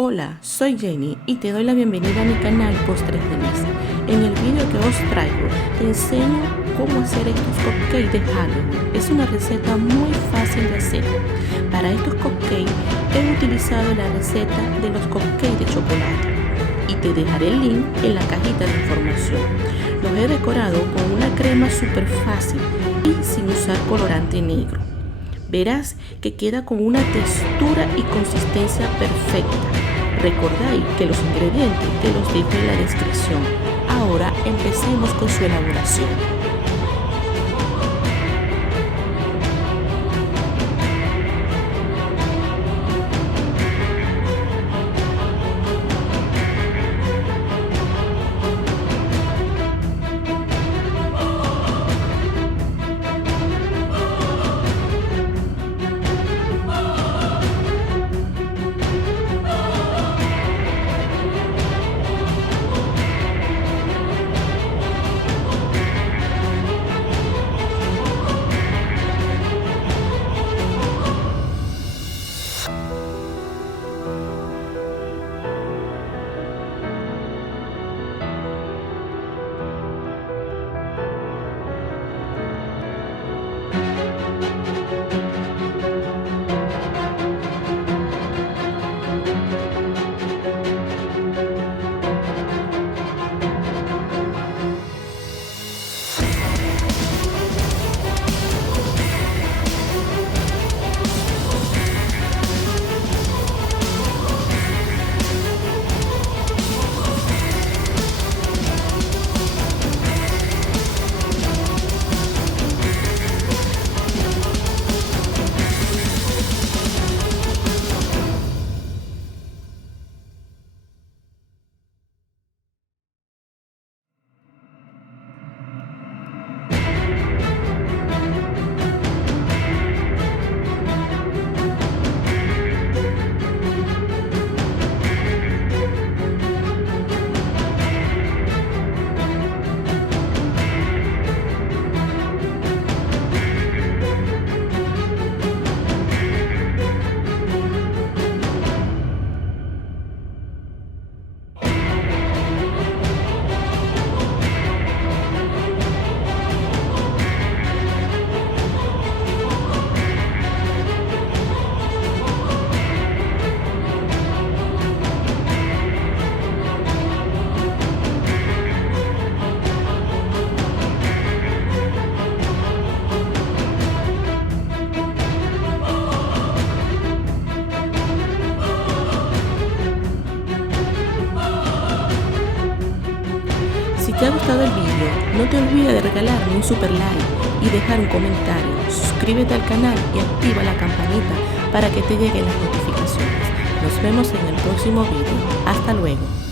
Hola, soy Jenny y te doy la bienvenida a mi canal Postres de Mesa. En el vídeo que os traigo te enseño cómo hacer estos cupcakes de Halloween. Es una receta muy fácil de hacer. Para estos cupcakes he utilizado la receta de los cupcakes de chocolate y te dejaré el link en la cajita de información. Los he decorado con una crema súper fácil y sin usar colorante negro. Verás que queda con una textura y consistencia perfecta. Recordáis que los ingredientes te los dejo en la descripción. Ahora empecemos con su elaboración. Si te ha gustado el vídeo, no te olvides de regalarme un super like y dejar un comentario. Suscríbete al canal y activa la campanita para que te lleguen las notificaciones. Nos vemos en el próximo vídeo. Hasta luego.